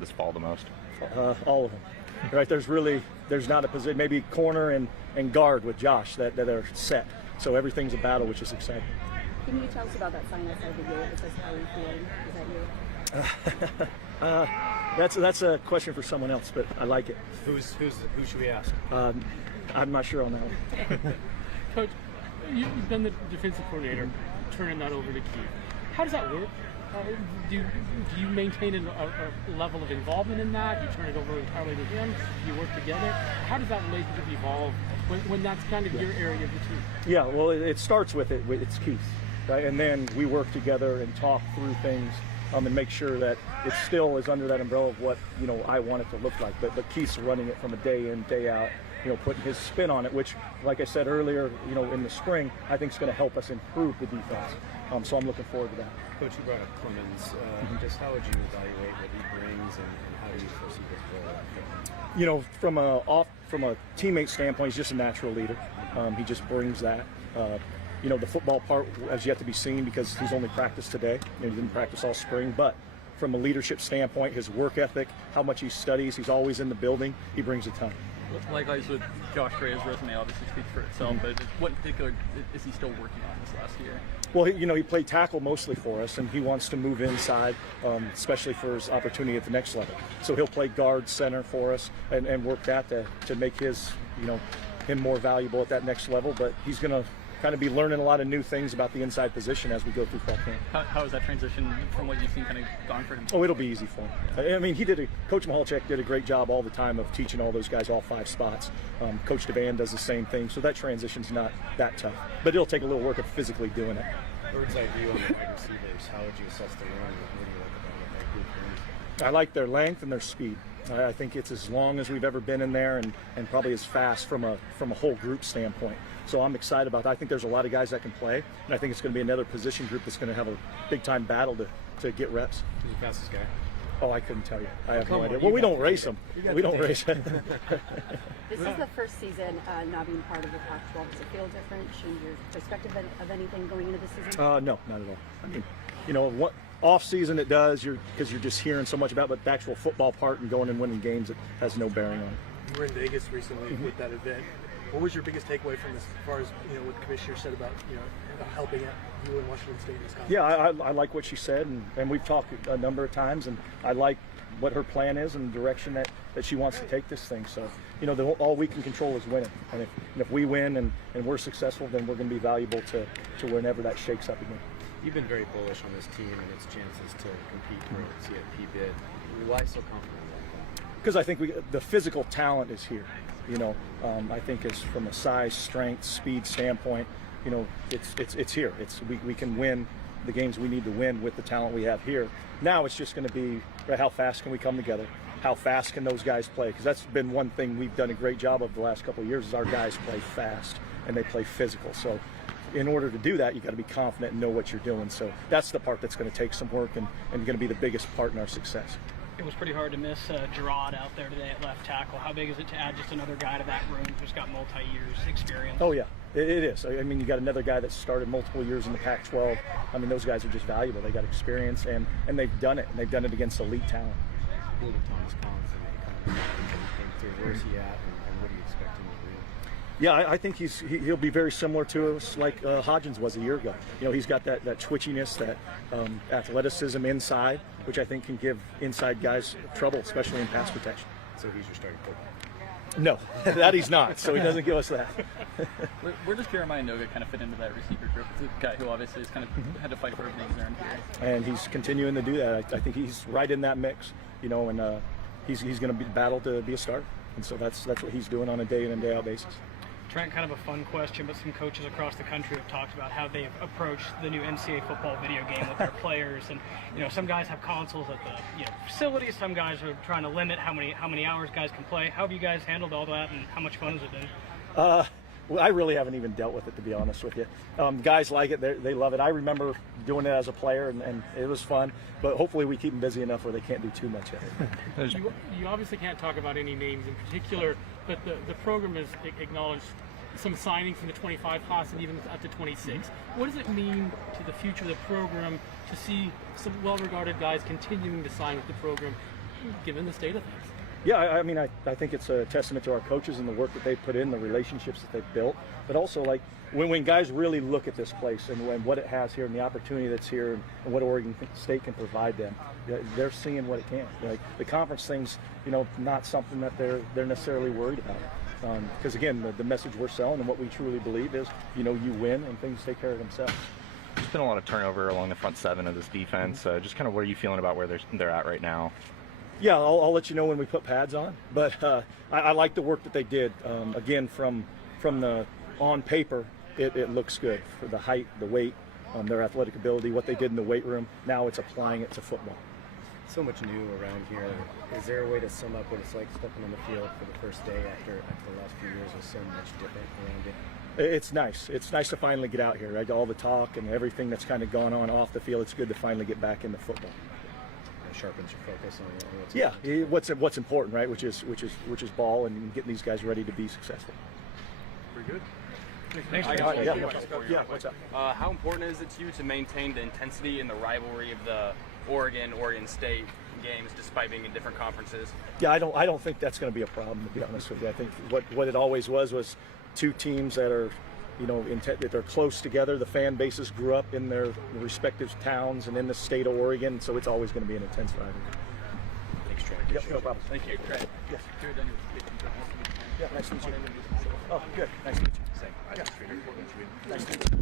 this fall the most? All of them. Right? There's not a position, maybe corner and guard with Josh that are set. So everything's a battle, which is exciting. Can you tell us about that sign outside the gate that says "How are you feeling"? Is that you? That's a question for someone else, but I like it. Who should we ask? I'm not sure on that one. Coach, you've been the defensive coordinator, turning that over to Keith. How does that work? Do you maintain a level of involvement in that? You turn it over entirely to him? You work together? How does that relationship evolve when that's kind of your area of the team? Yeah, well, it starts with it's Keith, right? And then we work together and talk through things and make sure that it still is under that umbrella of what I want it to look like. But Keith's running it from a day in, day out, putting his spin on it, which, like I said earlier, in the spring, I think is going to help us improve the defense. So I'm looking forward to that. Coach, you brought up Clemens. Just how would you evaluate what he brings, and how do you foresee his role? From a teammate standpoint, he's just a natural leader. He just brings that. The football part has yet to be seen because he's only practiced today. He didn't practice all spring, but from a leadership standpoint, his work ethic, how much he studies, he's always in the building, he brings a ton. Likewise with Josh Gray's resume obviously speaks for itself, but what in particular is he still working on this last year? Well, he played tackle mostly for us, and he wants to move inside, especially for his opportunity at the next level. So he'll play guard, center for us, and work that to make his, him more valuable at that next level. But he's going to kind of be learning a lot of new things about the inside position as we go through fall camp. How has that transition from what you've seen kind of gone for him? Oh, it'll be easy for him. I mean, Coach Mahalchek did a great job all the time of teaching all those guys all 5 spots. Coach DeVan does the same thing, so that transition's not that tough. But it'll take a little work of physically doing it. Bird's eye view on the wide receivers. How would you assess the run? What do you like about that group? I like their length and their speed. I think it's as long as we've ever been in there, and probably as fast from a whole group standpoint. So I'm excited about that. I think there's a lot of guys that can play, and I think it's going to be another position group that's going to have a big-time battle to get reps. Who's the fastest guy? Oh, I couldn't tell you. I have no idea. Well, we don't race them. We don't race them. This is the first season not being part of the Pac-12. Does it feel different? Change your perspective of anything going into the season? No, not at all. I mean, what off season it does, because you're just hearing so much about it, but the actual football part and going and winning games, it has no bearing on it. You were in Vegas recently with that event. What was your biggest takeaway from this, as far as what the commissioner said about helping out you in Washington State in this conference? Yeah, I like what she said, and we've talked a number of times, and I like what her plan is and the direction that she wants to take this thing. So, all we can control is winning, and if we win and we're successful, then we're going to be valuable to whenever that shakes up again. You've been very bullish on this team and its chances to compete for a CFP bid. Why so confident? Because I think the physical talent is here. I think it's from a size, strength, speed standpoint. It's here. We can win the games we need to win with the talent we have here. Now it's just going to be how fast can we come together? How fast can those guys play? Because that's been one thing we've done a great job of the last couple of years is our guys play fast and they play physical. So in order to do that, you got to be confident and know what you're doing. So that's the part that's going to take some work and going to be the biggest part in our success. It was pretty hard to miss Gerard out there today at left tackle. How big is it to add just another guy to that room who's got multi-years experience? Oh, yeah, it is. I mean, you got another guy that started multiple years in the Pac-12. I mean, those guys are just valuable. They got experience, and they've done it, and they've done it against elite talent. Thomas Collins came through. Where's he at, and what do you expect him to do? Yeah, I think he'll be very similar to us like Hodgins was a year ago. He's got that twitchiness, that athleticism inside, which I think can give inside guys trouble, especially in pass protection. So he's your starting quarterback? No, that he's not, so he doesn't give us that. Where does Jeremiah Noga kind of fit into that receiver group? It's a guy who obviously has kind of had to fight for everything there. And he's continuing to do that. I think he's right in that mix, and he's going to battle to be a starter. And so that's what he's doing on a day in and day out basis. Trent, kind of a fun question, but some coaches across the country have talked about how they've approached the new NCAA football video game with their players, and some guys have consoles at the facility. Some guys are trying to limit how many hours guys can play. How have you guys handled all that, and how much fun has it been? Well, I really haven't even dealt with it, to be honest with you. Guys like it; they love it. I remember doing it as a player, and it was fun. But hopefully, we keep them busy enough where they can't do too much of it. You obviously can't talk about any names in particular, but the program has acknowledged some signings from the 25 class and even up to 26. What does it mean to the future of the program to see some well-regarded guys continuing to sign with the program? given the state of things. Yeah, I mean, I think it's a testament to our coaches and the work that they've put in, the relationships that they've built, but also like when guys really look at this place and what it has here and the opportunity that's here and what Oregon State can provide them, they're seeing what it can. Like the conference thing's, not something that they're necessarily worried about. Because again, the message we're selling and what we truly believe is, you win and things take care of themselves. There's been a lot of turnover along the front seven of this defense. Just kind of what are you feeling about where they're at right now? Yeah, I'll let you know when we put pads on. But I like the work that they did. Again, from the on paper, it looks good for the height, the weight, their athletic ability, what they did in the weight room. Now it's applying it to football. So much new around here. Is there a way to sum up what it's like stepping on the field for the first day after the last few years was so much different around it? It's nice. It's nice to finally get out here. Right? All the talk and everything that's kind of gone on off the field. It's good to finally get back into football. It sharpens your focus on what's what's important, right? Which is ball and getting these guys ready to be successful. Pretty good. Thanks. Yeah. What's up? How important is it to you to maintain the intensity and the rivalry of the Oregon State games, despite being in different conferences? Yeah, I don't think that's going to be a problem, to be honest with you. I think what it always was two teams that are, that they're close together. The fan bases grew up in their respective towns and in the state of Oregon, so it's always going to be an intense rivalry. Thanks, Trey. Yep, no problem. Thank you. Great. Yes. Yeah, nice to meet you. Oh, good. Nice to meet you. Yeah. Nice to meet you.